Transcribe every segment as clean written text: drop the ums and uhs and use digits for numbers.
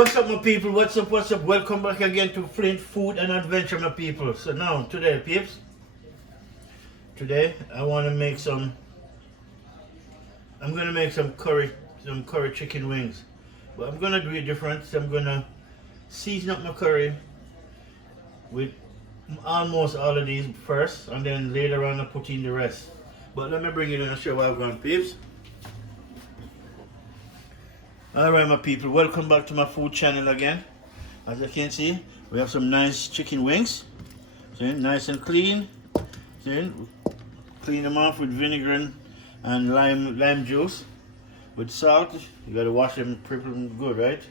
What's up, my people? What's up? What's up? Welcome back again to Flint Food and Adventure, my people. So now, today, peeps, today I want to make some. I'm gonna make some curry chicken wings, but I'm gonna do it different. So I'm gonna season up my curry with almost all of these first, and then later on I put in the rest. But let me bring it in and show what I've got, peeps. Alright, my people, welcome back to my food channel again. As you can see, we have some nice chicken wings. See, nice and clean. See, clean them off with vinegar and lime juice. With salt, you gotta wash them pretty good, right?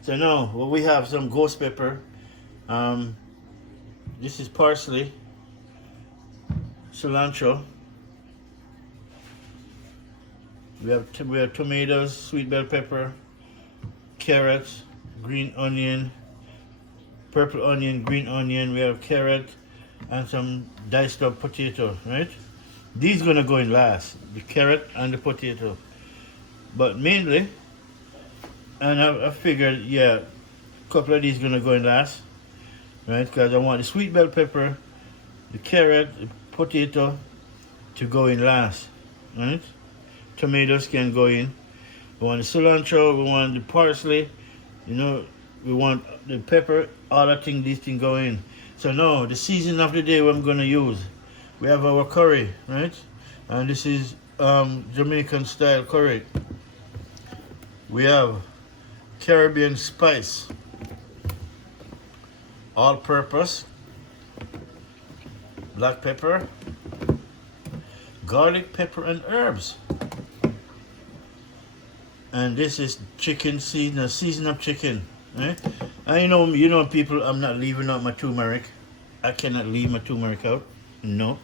So now, well, we have some ghost pepper. This is parsley, cilantro. We have tomatoes, sweet bell pepper, carrots, green onion, purple onion, green onion. We have carrot and some diced up potato, right? These gonna go in last, the carrot and the potato. But mainly, and I figured, yeah, a couple of these gonna go in last, right? Because I want the sweet bell pepper, the carrot, the potato to go in last, right? Tomatoes can go in. We want the cilantro, we want the parsley, you know, we want the pepper, all the things, these things go in. So now, the season of the day what I'm gonna use. We have our curry, right? And this is Jamaican style curry. We have Caribbean spice, all purpose, black pepper, garlic, pepper and herbs. And this is chicken season up chicken, right? And you know, people, I'm not leaving out my turmeric. I cannot leave my turmeric out. No.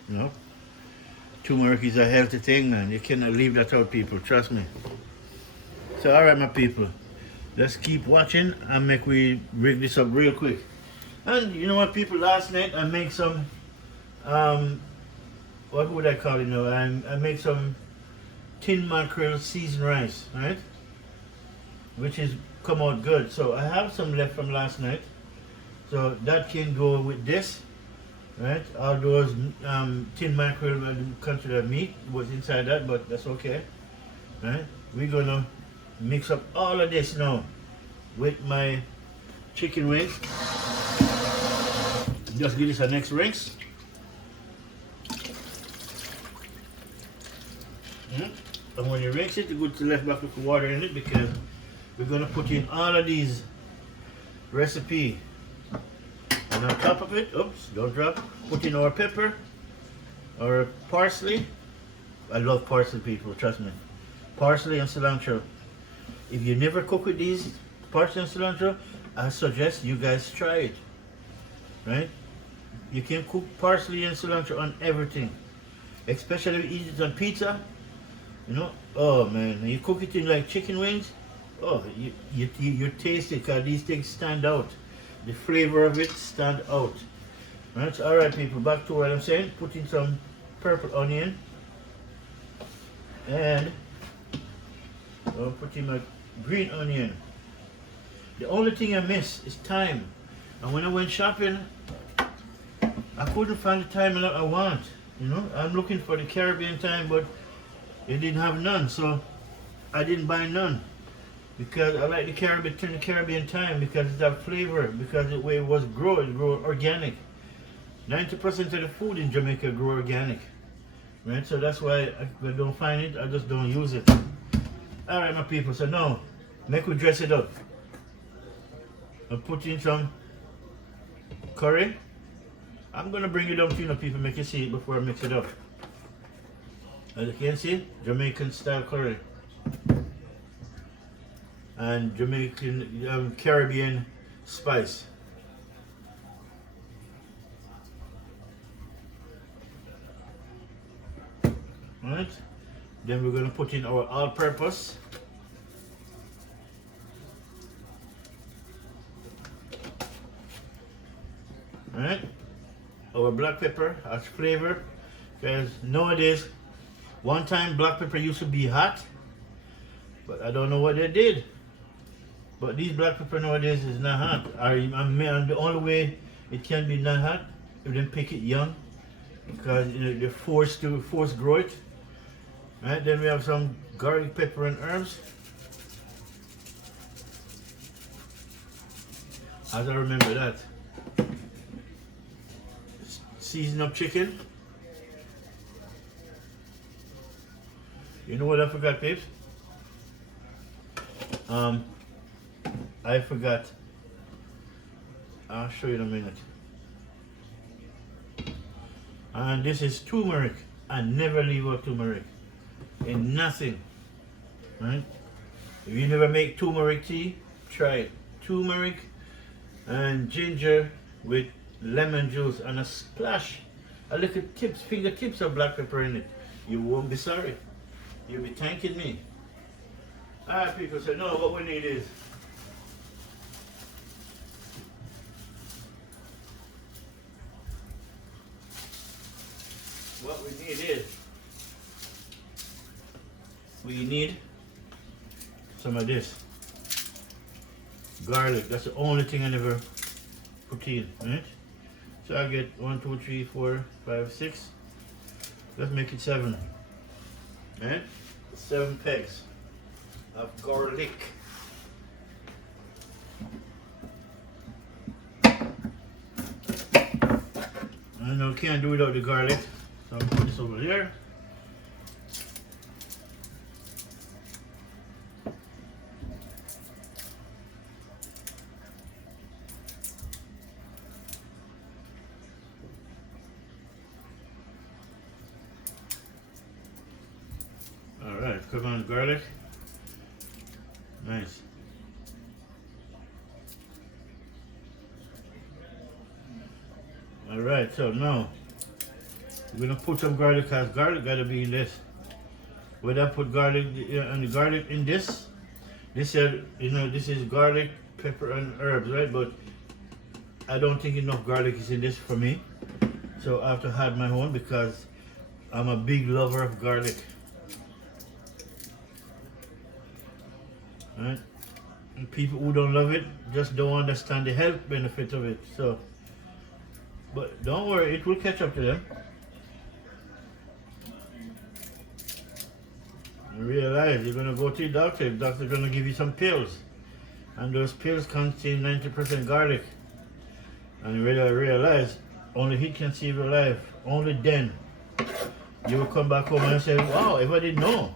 Turmeric is a healthy thing, man. You cannot leave that out, people. Trust me. So, all right, my people, let's keep watching and make we rig this up real quick. And you know what, people? Last night I made some, what would I call it now? I made some tin mackerel seasoned rice, right? Which is come out good. So I have some left from last night. So that can go with this, right? All those tin mackerel I consider meat was inside that, but that's okay, right? We're gonna mix up all of this now with my chicken wings. Just give this a next rinse. And when you rinse it, you go to the left back with the water in it, because we're gonna put in all of these recipe. And on top of it, oops, don't drop, put in our pepper, our parsley. I love parsley, people, trust me. Parsley and cilantro. If you never cook with these parsley and cilantro, I suggest you guys try it, right? You can cook parsley and cilantro on everything, especially if you eat it on pizza. You know, oh man, you cook it in like chicken wings, oh, you taste it, because these things stand out. The flavor of it stand out. Right, so, all right, people, back to what I'm saying. Put in some purple onion, and I'll put in my green onion. The only thing I miss is thyme. And when I went shopping, I couldn't find the thyme that I want. You know, I'm looking for the Caribbean thyme, but it didn't have none, so I didn't buy none, because I like the Caribbean thyme, because it's that flavor, because the way it was grown, it grew organic. 90% of the food in Jamaica grow organic, right? So that's why I don't find it, I just don't use it. All right, my people, so now, make we dress it up. I'll put in some curry. I'm gonna bring it up to you, people, make you see it before I mix it up. As you can see, Jamaican style curry and Jamaican Caribbean spice. Alright, then we're going to put in our all-purpose. Alright, our black pepper as flavor, because nowadays, one time black pepper used to be hot, but I don't know what they did. But these black pepper nowadays is not hot. The only way it can be not hot if they pick it young, because they're forced to grow it. Right, then we have some garlic, pepper, and herbs. As I remember that. Season up chicken. You know what I forgot, babes? I forgot. I'll show you in a minute. And this is turmeric. I never leave out turmeric in nothing. Right? If you never make turmeric tea, try it. Turmeric and ginger with lemon juice and a splash, a little fingertips of black pepper in it. You won't be sorry. You'll be thanking me. Alright, people say, no, what we need is we need some of this garlic. That's the only thing I never put in, right? So I get 1, 2, 3, 4, 5, 6. Let's make it 7, right? 7 pegs of garlic. I know can't do without the garlic, so I'll put this over there. Alright, come on, garlic. Nice. Alright, so now we're gonna put some garlic, because garlic gotta be in this. Whether I put garlic and the garlic in this said, this is garlic, pepper, and herbs, right? But I don't think enough garlic is in this for me. So I have to add my own, because I'm a big lover of garlic. Right? And people who don't love it just don't understand the health benefit of it. So, but don't worry, it will catch up to them. You realize you're gonna go to the doctor. The doctor's gonna give you some pills, and those pills contain 90% garlic. And you realize only he can save your life. Only then you will come back home and say, "Wow, if I didn't know."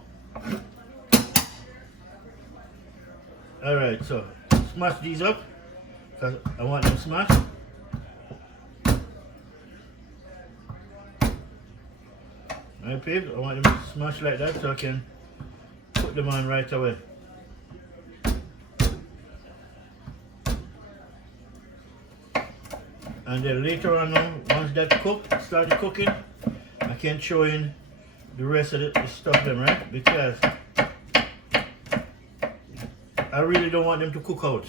Alright, so smash these up, because I want them smashed. Alright, babes, I want them smashed like that so I can put them on right away. And then later on, once that started cooking, I can show you the rest of the stuff then, right? Because I really don't want them to cook out,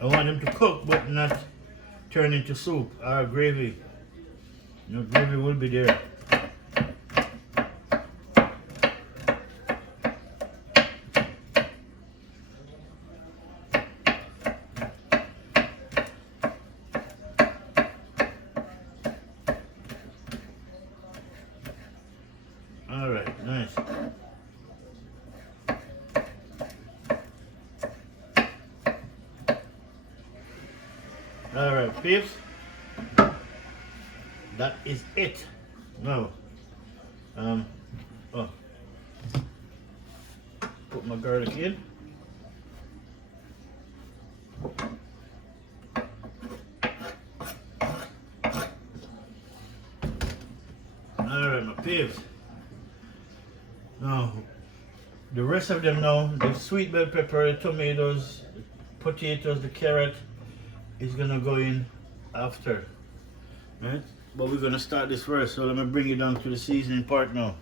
I want them to cook, but not turn into soup or gravy. Gravy will be there. Alright, nice. Alright, peeps. That is it. Now, put my garlic in. Alright, my peeps. Now, the rest of them now, the sweet bell pepper, the tomatoes, the potatoes, the carrot is gonna go in after, right? But we're gonna start this first, so let me bring you down to the seasoning part now.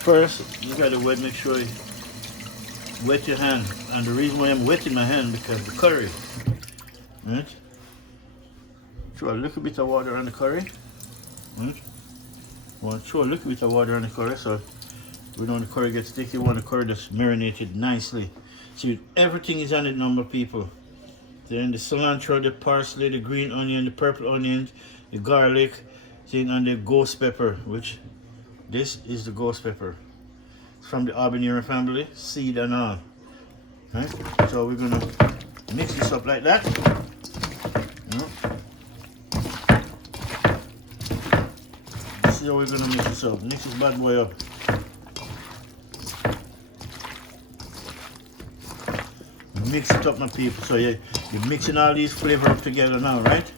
First, you gotta make sure you wet your hand, and the reason why I'm wetting my hand because the curry, right? Throw a little bit of water on the curry, right? Want to throw a little bit of water on the curry, so We don't want the curry get sticky. We want the curry just marinated nicely. See, everything is on it, number people. Then the cilantro, the parsley, the green onion, the purple onions, the garlic, see, and the ghost pepper, which this is the ghost pepper. It's from the habanero family, seed and all. Right? So we're gonna mix this up like that. This is how we're gonna mix this up. Mix this bad boy up. Mix it up, my people. So you're mixing all these flavors up together now, right?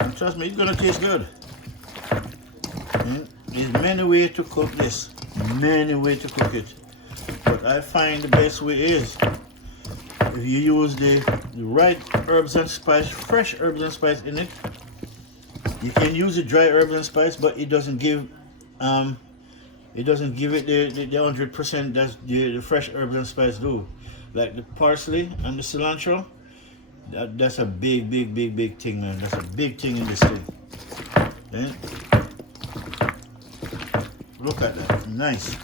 And trust me, it's gonna taste good. There's many ways to cook this. Many ways to cook it. But I find the best way is if you use the right herbs and spice, fresh herbs and spice in it. You can use the dry herbs and spice, but it doesn't give it the 100% that the fresh herbs and spice do. Like the parsley and the cilantro, that's a big thing, man. That's a big thing in this thing. Okay? Look at that, nice.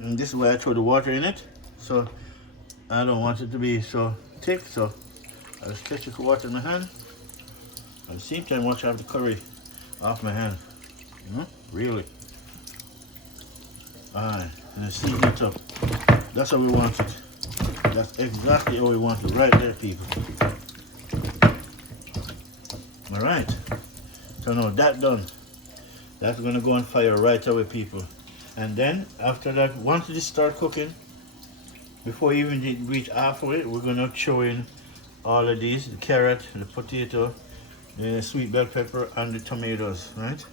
And this is why I throw the water in it. So I don't want it to be so thick, so I just touch the water in my hand. At the same time, watch out the curry off my hand. Really. Alright, and I season it up. That's how we want it. That's exactly how we want it, right there, people. Alright. So now that done. That's gonna go on fire right away, people. And then after that, once it start cooking, before you even reach halfway, we're gonna throw in all of these: the carrot, the potato, the sweet bell pepper, and the tomatoes, right?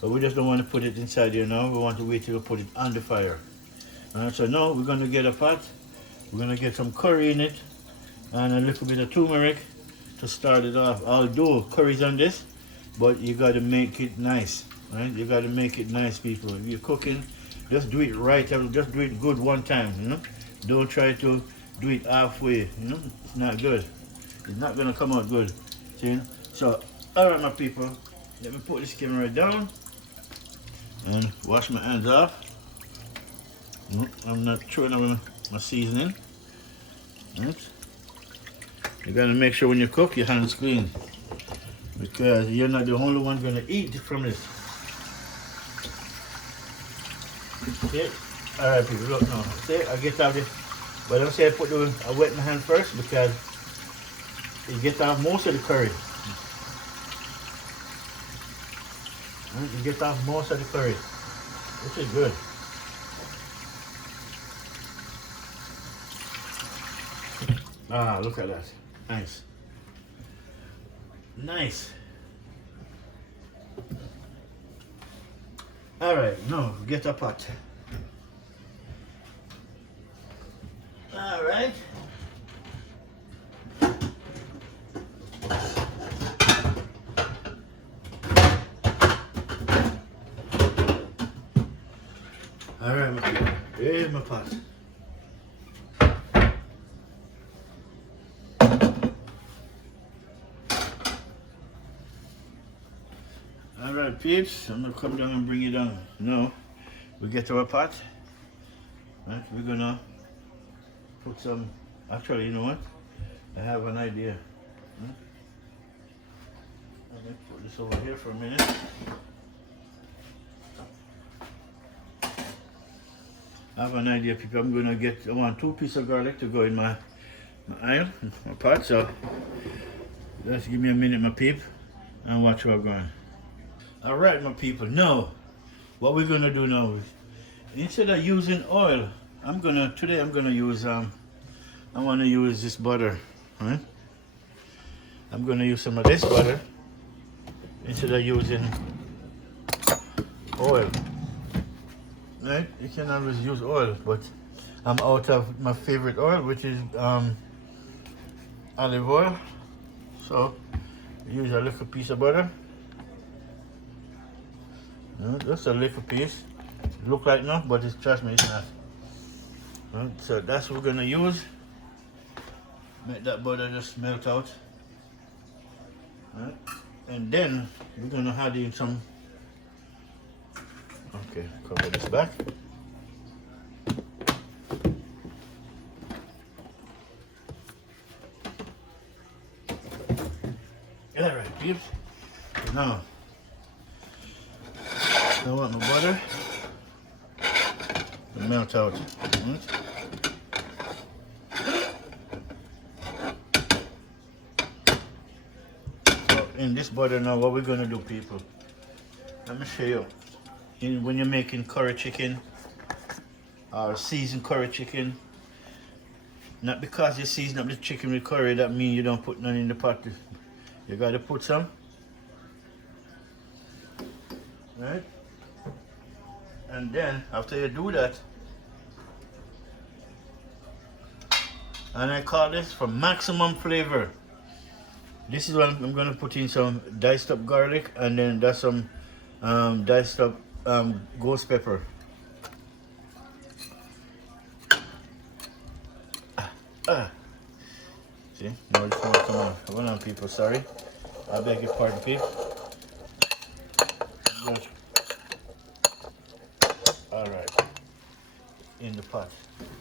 But we just don't want to put it inside here now. We want to wait till we put it on the fire. Alright, so now we're gonna get a pot. We're gonna get some curry in it and a little bit of turmeric to start it off. Although curry's on this, but you gotta make it nice, right? You gotta make it nice, people. If you're cooking, just do it right. Just do it good one time, Don't try to do it halfway, It's not good. It's not gonna come out good. See? So, alright, my people, let me put this camera down and wash my hands off. I'm not throwing away my seasoning. Right? You gotta make sure when you cook your hands clean, because you're not the only one gonna eat from this. See? Alright, people, look now. See, I get out this, but I'm saying I wet my hand first because it gets off most of the curry. You get off most of the curry, which is good. Ah, look at that. Nice. Nice. Alright, now get a pot. Alright. Alright, my people. Here's my pot. Alright, peeps, I'm gonna come down and bring it down. Now, we get our pot. Right, we're gonna put some, actually, you know what? I have an idea. I'm gonna put this over here for a minute. I have an idea, people. I'm gonna I want 2 pieces of garlic to go in my iron, my pot. So just give me a minute, my peep, and watch where I'm going. All right, my people. Now, what we're gonna do now is, instead of using oil, today I'm gonna use I want to use this butter, right? I'm gonna use some of this butter instead of using oil. Right? You can always use oil, but I'm out of my favorite oil, which is olive oil. So use a little piece of butter. Just a little piece. Look like no, but trust me, it's not. Right? So that's what we're gonna use. Make that butter just melt out. Right? And then we're gonna add in some. Okay, cover this back. Alright, peeps. Now, I want my butter to melt out. Right? So in this butter now, what we're gonna do, people? Let me show you. When you're making curry chicken or seasoned curry chicken, not because you season up the chicken with curry, that means you don't put none in the pot. You gotta put some. Right? And then after you do that, and I call this for maximum flavor. This is what I'm gonna put in some diced up garlic, and then that's some diced up ghost pepper. See, now it's more come on. Hold on, people. Sorry, I beg your pardon, people. Good. All right, in the pot.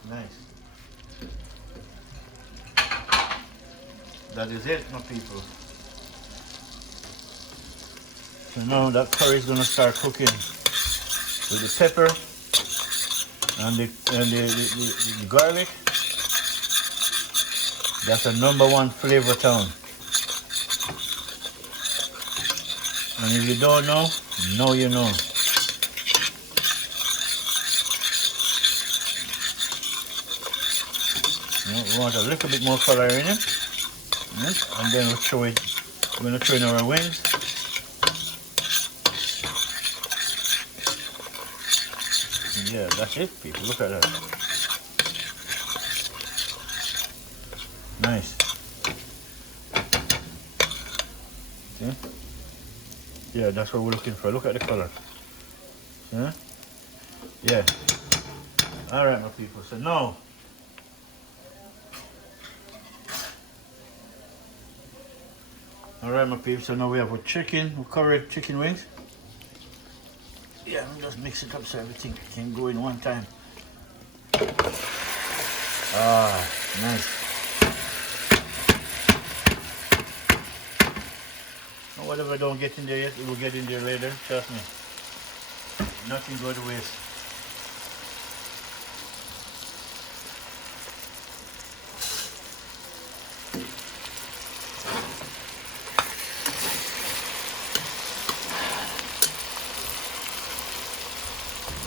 Nice. That is it, my people. So now that curry is gonna start cooking with the pepper and the garlic. That's a #1 flavor town. And if you don't know, now you know. We want a little bit more color in it. And then we'll throw it. We're gonna throw in our wings. Yeah, that's it, people. Look at that. Nice. See? Yeah, that's what we're looking for. Look at the color. Huh? Yeah. All right, my people. So now, all right, my people. So now we have our chicken, curried chicken wings. Yeah, I'm just mix it up so everything can go in one time. Ah, nice. And whatever don't get in there yet, it will get in there later. Trust me. Nothing go to waste.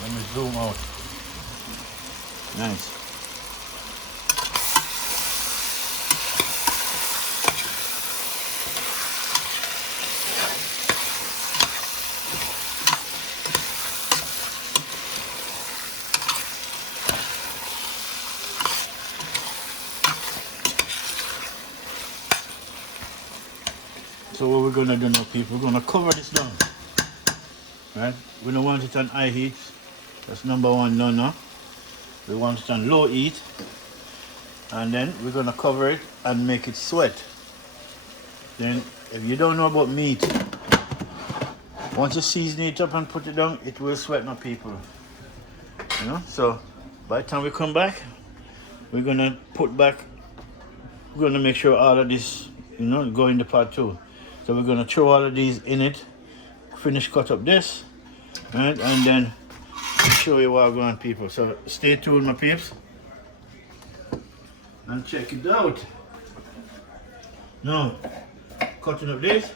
Let me zoom out. Nice. So what we're gonna do now, people, we're gonna cover this down. Right? We don't want it on high heat. That's #1 no. We want it on low heat. And then we're gonna cover it and make it sweat. Then if you don't know about meat, once you season it up and put it down, it will sweat, my people. You know, so by the time we come back, we're gonna make sure all of this, go in the pot too. So we're gonna throw all of these in it, finish cut up this, right? And then show you what I'm going, people. So stay tuned, my peeps, and check it out. Now, cutting up this.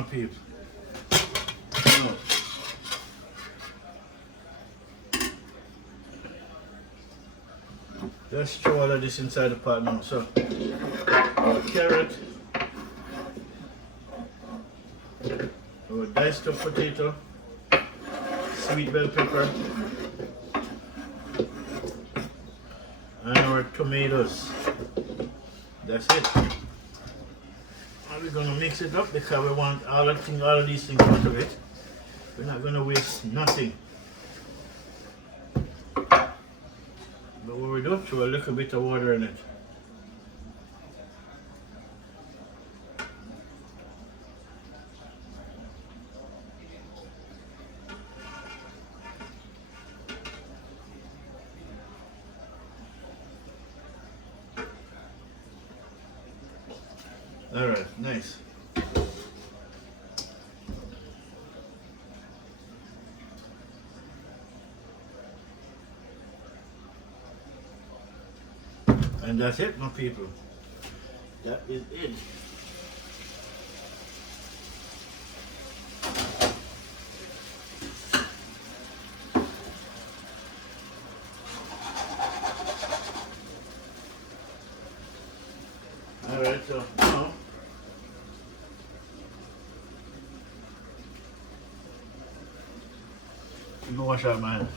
my people. Now, let's throw all of this inside the pot now. So, our carrot, our diced up potato, sweet bell pepper, and our tomatoes. That's it. And we're gonna mix it up because we want all of these things out of it. We're not gonna waste nothing. But what we do, throw a little bit of water in it. Alright, nice. And that's it, my people. That is it. Alright, so now you can wash out my hands.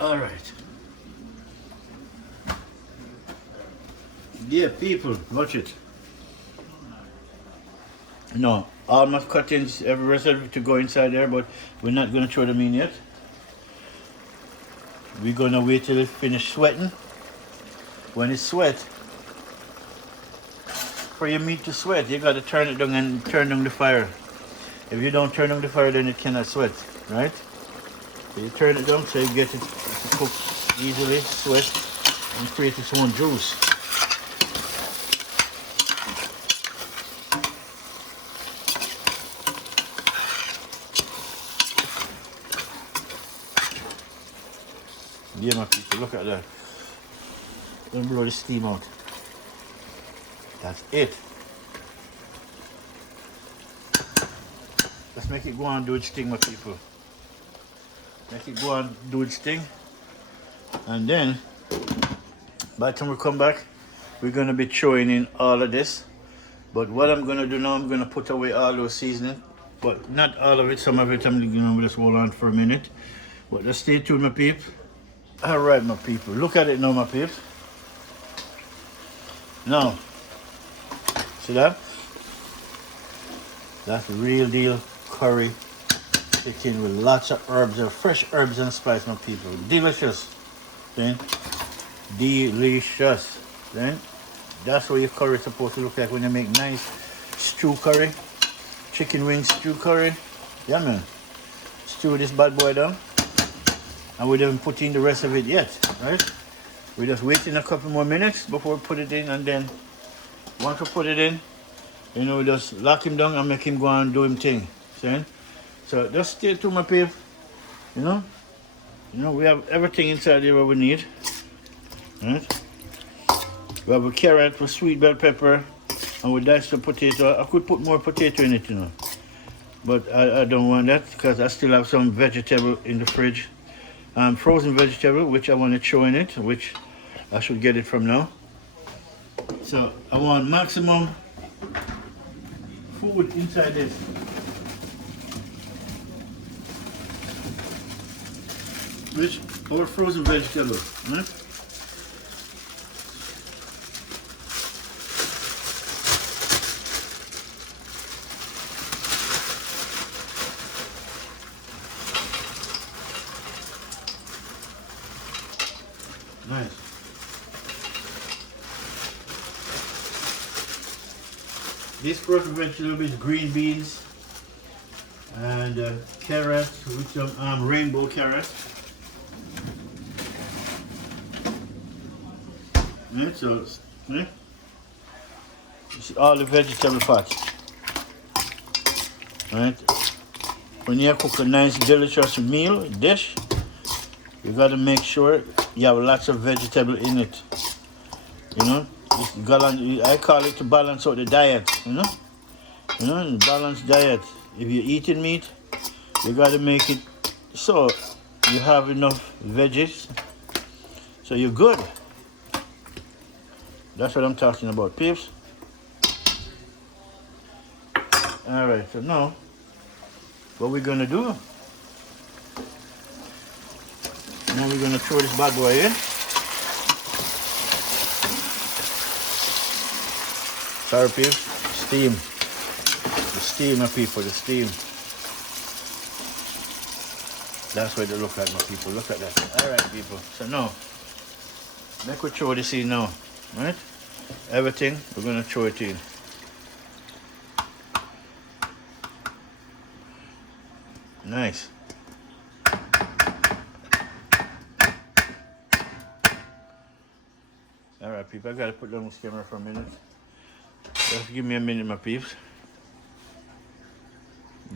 Alright. Yeah, people, watch it. No, all my cuttings, every rest of it to go inside there, but we're not going to throw them in yet. We're going to wait till it finishes sweating. When it's sweat, for your meat to sweat, you got to turn it down and turn down the fire. If you don't turn down the fire, then it cannot sweat, right? So you turn it down so you get it to cook easily, sweat, and create its own juice. Yeah, my people, look at that. Don't blow the steam out. That's it. Let's make it go on do its thing, my people. Make it go on do its thing. And then, by the time we come back, we're going to be throwing in all of this. But what I'm going to do now, I'm going to put away all those seasoning. But not all of it, some of it I'm going to just hold on for a minute. But just stay tuned, my people. Alright, my people, look at it now, my peeps. Now, see that? That's the real deal curry chicken with lots of herbs, fresh herbs and spice, my people. Delicious. Then, delicious. Then, that's what your curry is supposed to look like when you make nice stew curry, chicken wing stew curry. Yeah, man. Stew this bad boy down. And we haven't put in the rest of it yet, right? We're just waiting a couple more minutes before we put it in, and then once we put it in, you know, we just lock him down and make him go and do him thing. See? So just stay tuned, my people. You know, we have everything inside here what we need. Right? We have a carrot with sweet bell pepper, and we diced the potato. I could put more potato in it, you know, but I don't want that because I still have some vegetable in the fridge. Frozen vegetable, which I want to throw in it, which I should get it from now. So I want maximum food inside this. Which our frozen vegetable, right? Nice. This frozen vegetable is green beans and carrots with some rainbow carrots. Right, so right? This is all the vegetable parts. Right? When you cook a nice, delicious meal dish, you gotta make sure you have lots of vegetable in it. You know, I call it to balance out the diet, balanced diet. If you're eating meat, you gotta make it so you have enough veggies, so you're good. That's what I'm talking about, peeps. Alright, so now, what we're gonna do, now we're gonna throw this bad boy in. Sorry, peeps, steam. The steam, my people, the steam. That's what they look like, my people. Look at that. Alright, people. So now, let's throw this in now. Right? Everything, we're gonna throw it in. Nice. Alright, people, I gotta put down this camera for a minute. Just give me a minute, my peeps.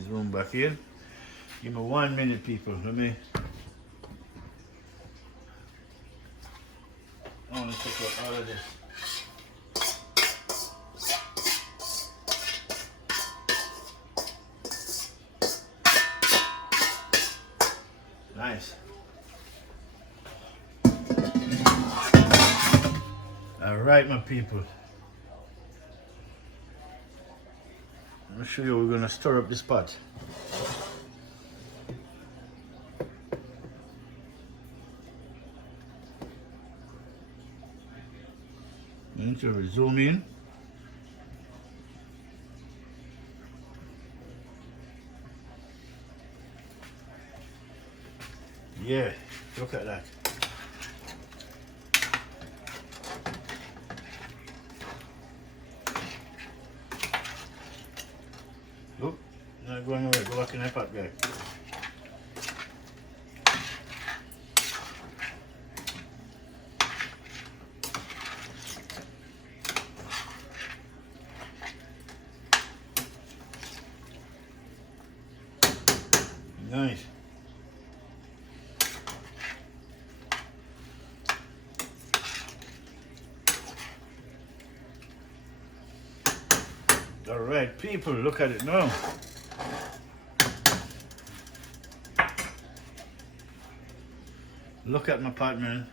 Zoom back in. Give me 1 minute, people. I want to take out all of this. Nice. All right, my people. I'll show you how we're gonna stir up this pot. And so we zoom in. Yeah, look at that. Look, not going away. Go back in that pot, guy. Nice. All right, people, look at it now. Look at my pot, man.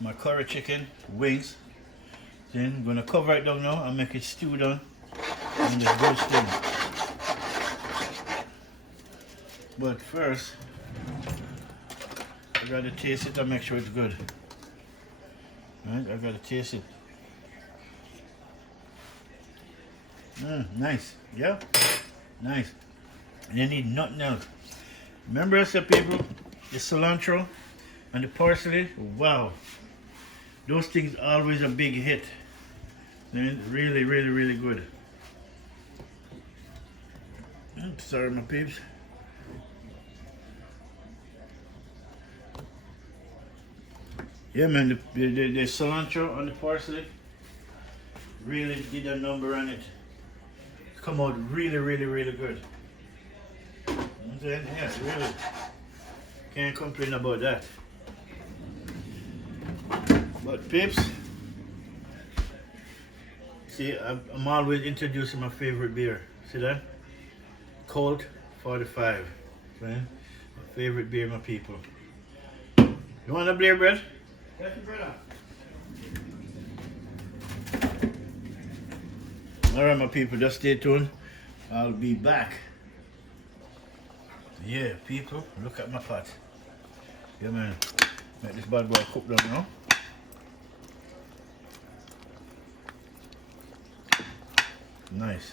My curry chicken wings. Then I'm gonna cover it down now and make it stew down in this good stew. But first, I gotta taste it and make sure it's good. Right, I gotta taste it. Nice. Yeah, nice. And you need nothing else. Remember I said, people, the cilantro and the parsley, wow, those things always a big hit. They're really, really, really good. Sorry, my peeps. Yeah, man, the cilantro and the parsley really did a number on it. Come out really, really, really good. Yes, really. Can't complain about that. But peeps, see, I'm always introducing my favorite beer. See that? Colt 45. Right? My favorite beer, my people. You want a beer, bread? Yes, brother. Alright, my people, just stay tuned. I'll be back. Yeah, people, look at my pot. Yeah, man. Make this bad boy cook down now. Nice.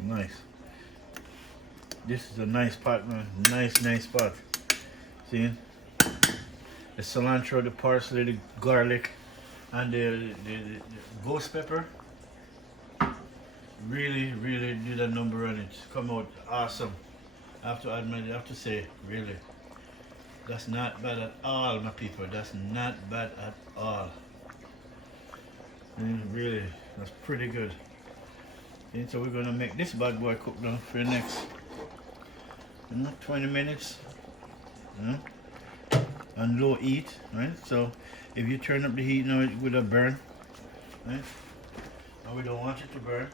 Nice. This is a nice pot, man. Nice, nice pot. See? The cilantro, the parsley, the garlic, and the ghost pepper. Really, really did a number on it. Come out awesome. I have to admit, I have to say, really. That's not bad at all, my people. That's not bad at all. Really, that's pretty good. And so we're gonna make this bad boy cook down for the next 20 minutes, on low heat, right? So if you turn up the heat now, it would have burn, right? And we don't want it to burn.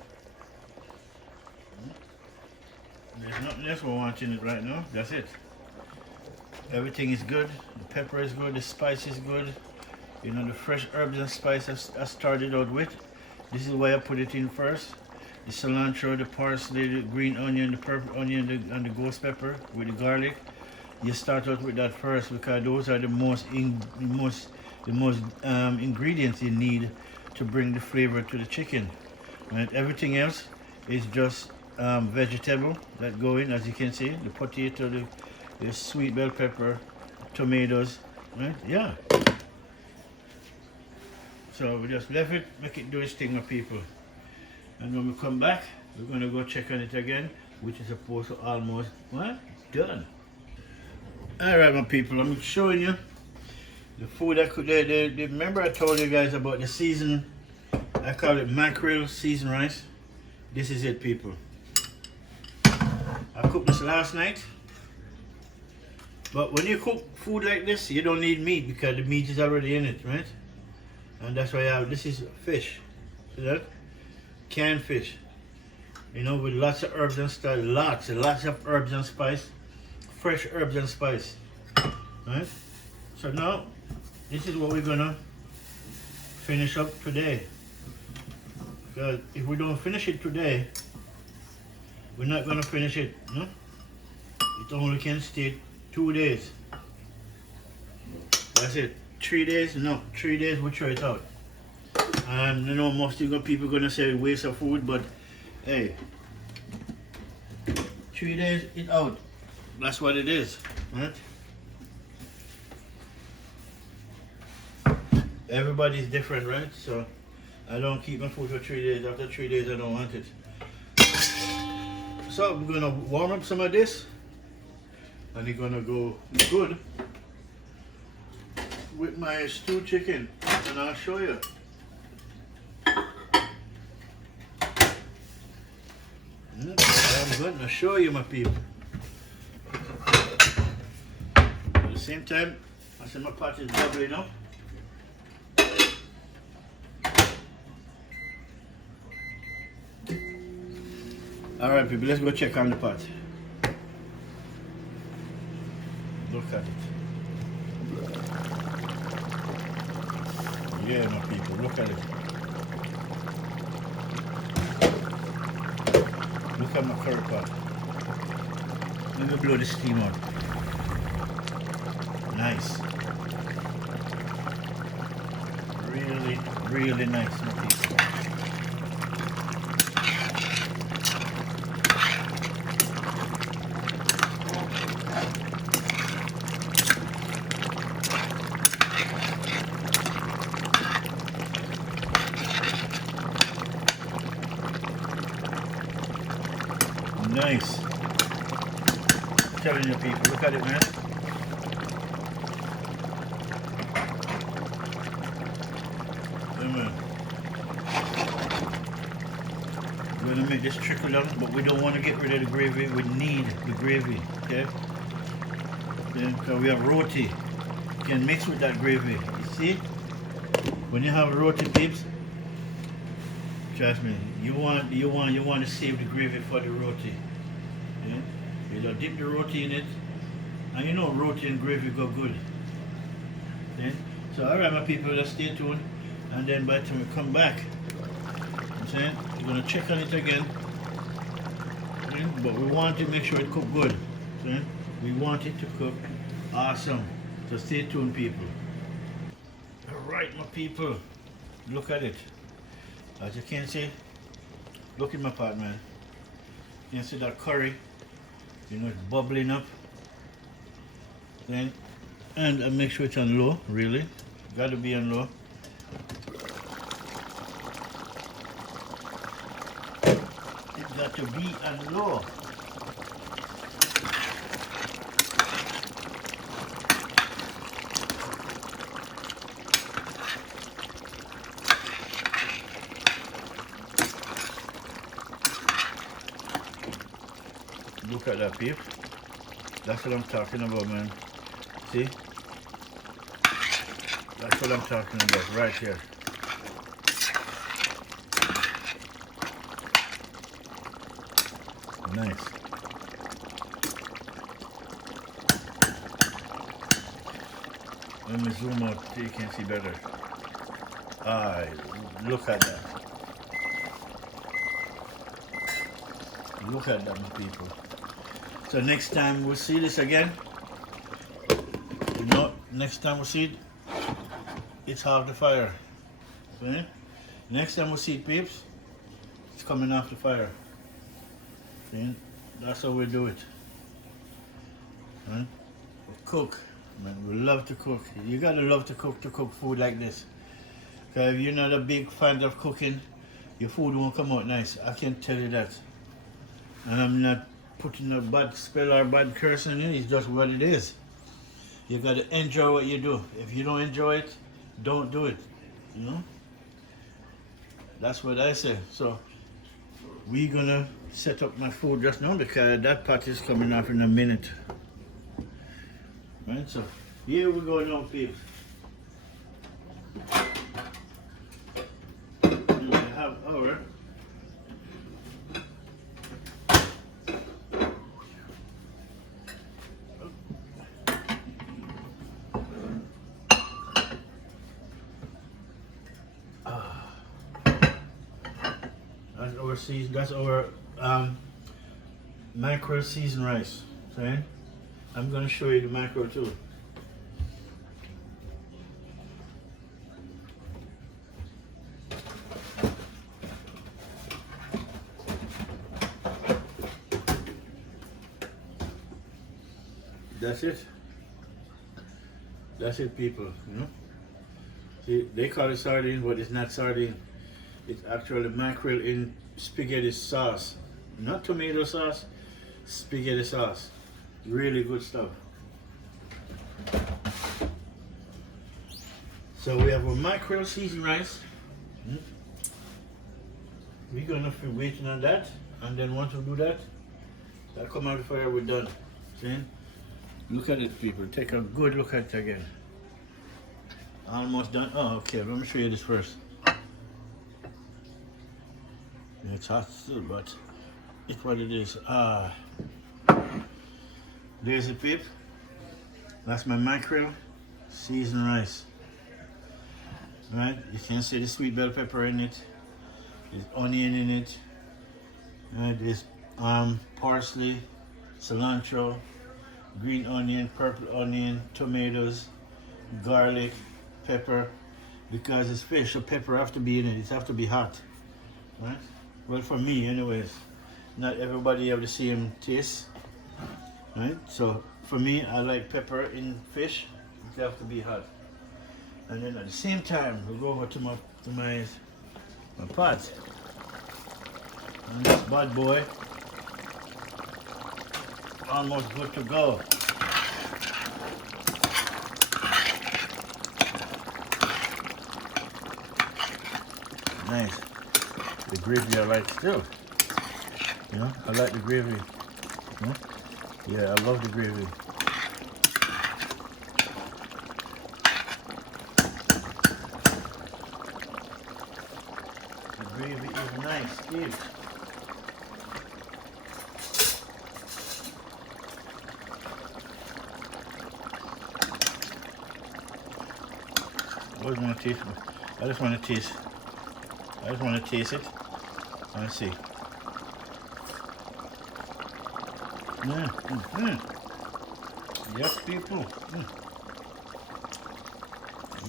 There's nothing else we want in it right now. That's it. Everything is good. The pepper is good. The spice is good. You know, the fresh herbs and spices I started out with. This is why I put it in first. The cilantro, the parsley, the green onion, the purple onion, and the ghost pepper with the garlic. You start out with that first because those are the most ingredients you need to bring the flavor to the chicken. Right? Everything else is just vegetable that go in, as you can see. The potato, the sweet bell pepper, tomatoes, right? Yeah. So we just left it, make it do its thing with people. And when we come back, we're gonna go check on it again, which is supposed to almost, what? Done. All right, my people, I'm showing you the food I could, remember I told you guys about the season, I call it mackerel seasoned rice. This is it, people. I cooked this last night. But when you cook food like this, you don't need meat because the meat is already in it, right? And that's why I have, this is fish. See that? Canned fish. You know, with lots of herbs and stuff, lots of herbs and spice. Fresh herbs and spice. Right? So now, this is what we're gonna finish up today. Because if we don't finish it today, we're not gonna finish it, no? It only can stay 2 days. That's it. 3 days? No. 3 days we throw it out. And you know, most people gonna say waste of food, but hey, 3 days it out. That's what it is, right? Everybody's different, right? So I don't keep my food for 3 days. After 3 days, I don't want it. So we're gonna warm up some of this, and it's gonna go good with my stewed chicken, and I'll show you. I'm gonna show you, my people. At the same time, I see my pot is bubbling up. All right, people, let's go check on the pot. Look at it. Yeah, my people, look at it. Look at my curry pot. Let me blow the steam out. Nice. Really, really nice, my people. Nice. I'm telling you, people, look at it, man. Amen. We're gonna make this trickle down, but we don't want to get rid of the gravy. We need the gravy, okay? Because we have roti. You can mix with that gravy. You see? When you have roti, peeps, trust me, you want to save the gravy for the roti. Yeah? You know, dip the roti in it, and you know roti and gravy go good. Yeah? So alright, my people, let's stay tuned, and then by the time we come back, I'm saying we're gonna check on it again. Yeah? But we want to make sure it cook good. Yeah? We want it to cook awesome. So stay tuned, people. Alright, my people, look at it. As you can see, look at my pot, man. You can see that curry, you know, it's bubbling up. Then, and I make sure it's on low, really. Gotta be on low. It's got to be on low. Look at that, peep. That's what I'm talking about, man. See? That's what I'm talking about right here. Nice. Let me zoom out so you can see better. Ah, look at that. Look at that, my people. So next time we'll see this again. Next time we see it, it's half the fire. Okay? Next time we see it, peeps, it's coming off the fire. See? That's how we do it. Right? We cook. Man, we love to cook. You gotta love to cook food like this. Because if you're not a big fan of cooking, your food won't come out nice. I can tell you that. And I'm not putting a bad spell or bad curse in it. It's just what it is. You gotta enjoy what you do. If you don't enjoy it, don't do it. You know? That's what I say. So we're gonna set up my food just now because that pot is coming off in a minute. Right, so here we go now, peeps. We have our that's our mackerel seasoned rice. Okay? I'm gonna show you the mackerel too. That's it. That's it, people. You know? See, they call it sardine, but it's not sardine. It's actually mackerel in spaghetti sauce. Not tomato sauce, spaghetti sauce. Really good stuff. So we have our mackerel seasoned rice. We're gonna be waiting on that, and then once we do that, that'll come out of the fire, we're done. See? Look at it, people. Take a good look at it again. Almost done. Oh, okay. Let me show you this first. It's hot still, but it's what it is. There's it, peep. That's my mackerel seasoned rice. Right? You can see the sweet bell pepper in it. There's onion in it. Right? There's parsley, cilantro, green onion, purple onion, tomatoes, garlic, pepper. Because it's fish, so pepper have to be in it. It have to be hot. Right? Well, for me, anyways. Not everybody have the same taste. Right? So for me, I like pepper in fish. It have to be hot. And then at the same time, we'll go over to my pot. And this bad boy almost good to go. Nice. The gravy I like still. You know, I like the gravy. You know? Yeah, I love the gravy. The gravy is nice, Steve. I just want to taste it. I just want to taste it. Let's see. Yes, people.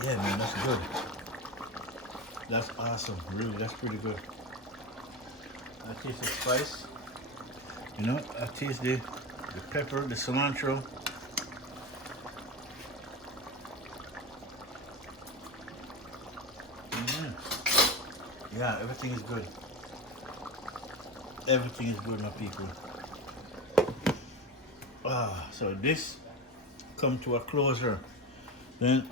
Yeah, man, that's good. That's awesome. Really, that's pretty good. I taste the spice. You know, I taste the pepper, the cilantro. Yeah, everything is good. Everything is good, my people. So this come to a closer. Then,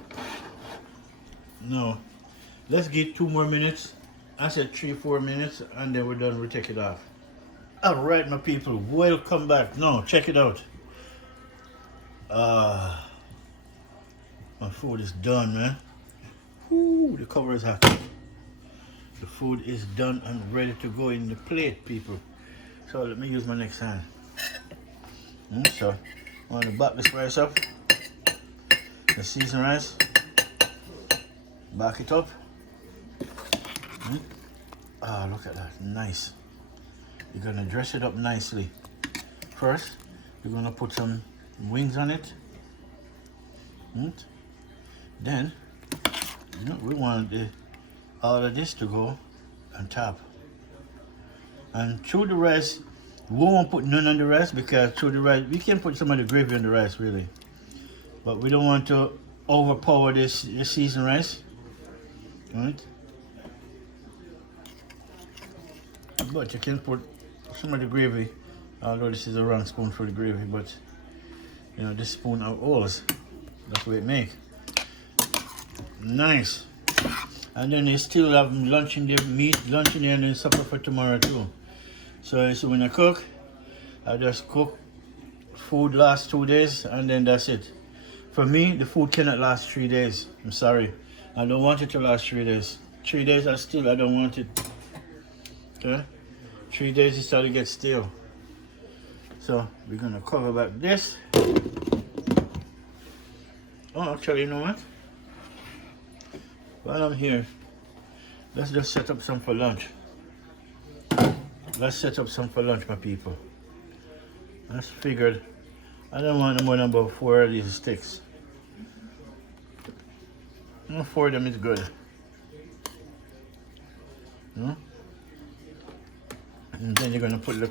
no, let's get 2 more minutes. I said 3-4 minutes, and then we're done. We'll take it off. All right, my people, welcome back. No, check it out. Ah, my food is done, man. Ooh, the cover is hot. The food is done and ready to go in the plate, people. So let me use my next hand. So I'm going to back this rice up. The seasoned rice. Back it up. Ah, look at that. Nice. You're going to dress it up nicely. First, you're going to put some wings on it. Then, we want all of this to go on top. And through the rice, we won't put none on the rice because through the rice, we can put some of the gravy on the rice really. But we don't want to overpower this seasoned rice. Right? But you can put some of the gravy, although this is a wrong spoon for the gravy, but this spoon of oils, that's what it makes. Nice. And then they still have lunch in there, meat, lunch in there, and then supper for tomorrow too. So when I cook, I just cook food last 2 days and then that's it. For me, the food cannot last 3 days. I'm sorry. I don't want it to last 3 days. 3 days I don't want it. Okay? 3 days it starts to get stale. So we're gonna cover back this. Oh, actually, you know what? While I'm here, let's just set up some for lunch. Let's set up some for lunch, my people. I just figured I don't want no more than about 4 of these sticks. 4 of them is good. And then you're gonna put the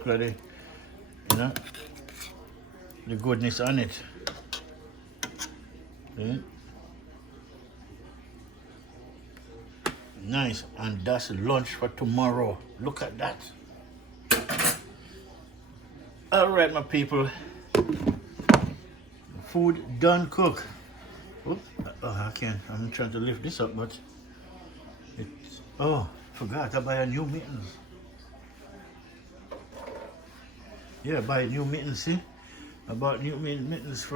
goodness on it. Nice, and that's lunch for tomorrow. Look at that. All right, my people. Food done cook. Oops. Oh, I can't. I'm trying to lift this up, but it's. Oh, forgot. I buy a new mittens. Yeah, buy new mittens. See, I bought new mittens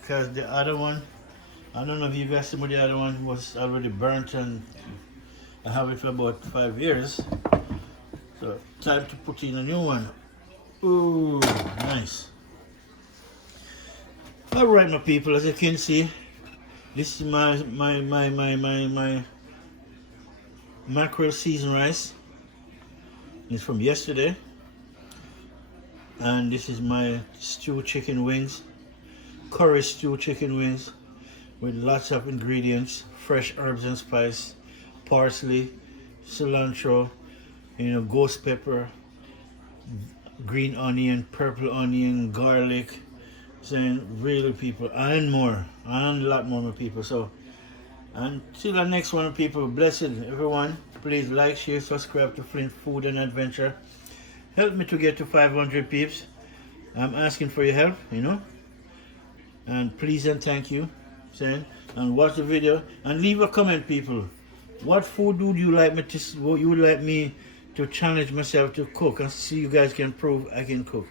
because the other one. I don't know if you guys see, but the other one was already burnt and I have it for about 5 years. So time to put in a new one. Ooh, nice. All right, my people, as you can see, this is my mackerel seasoned rice. It's from yesterday. And this is my stewed chicken wings, curry stewed chicken wings with lots of ingredients, fresh herbs and spice, parsley, cilantro, ghost pepper, green onion, purple onion, garlic, saying really people, and more, and a lot more people. So until the next one, people, blessed everyone. Please like, share, subscribe to Flint Food and Adventure. Help me to get to 500 peeps. I'm asking for your help, and please and thank you, saying, and watch the video and leave a comment, people. What food would you like me to challenge myself to cook and see you guys can prove I can cook?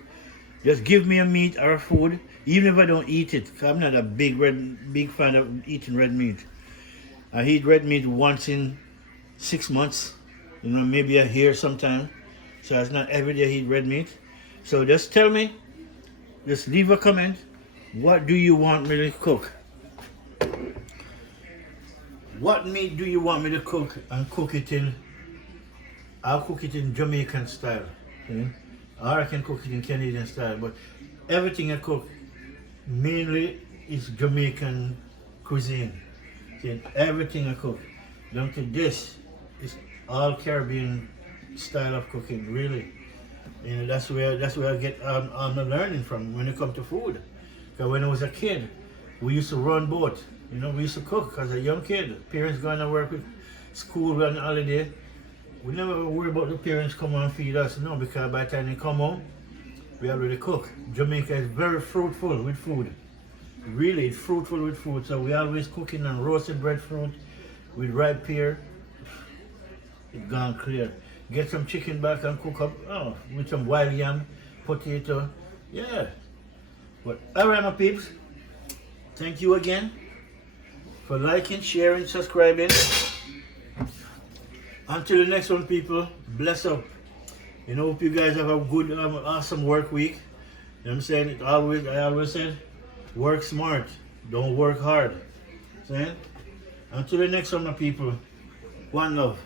Just give me a meat or a food, even if I don't eat it. Cause I'm not a big fan of eating red meat. I eat red meat once in 6 months, maybe a year sometime. So it's not every day I eat red meat. So just tell me, just leave a comment. What do you want me to cook? What meat do you want me to cook and cook it in? I'll cook it in Jamaican style. Okay? Or I can cook it in Canadian style. But everything I cook mainly is Jamaican cuisine. Okay? Everything I cook. Down to this is all Caribbean style of cooking, really. That's where I get I'm learning from when it comes to food. Because when I was a kid, we used to run boat. We used to cook as a young kid. Parents going to work with school on holiday. We never worry about the parents coming and feed us, no, because by the time they come home, we already cook. Jamaica is very fruitful with food. Really, it's fruitful with food. So we always cooking on roasted breadfruit with ripe pear. It's gone clear. Get some chicken back and cook up with some wild yam, potato. Yeah. But all right, my peeps. Thank you again for liking, sharing, subscribing. Until the next one, people, bless up. You know, hope you guys have a good, awesome work week. You know what I'm saying? I always said, work smart, don't work hard. Saying? Until the next one, my people, one love.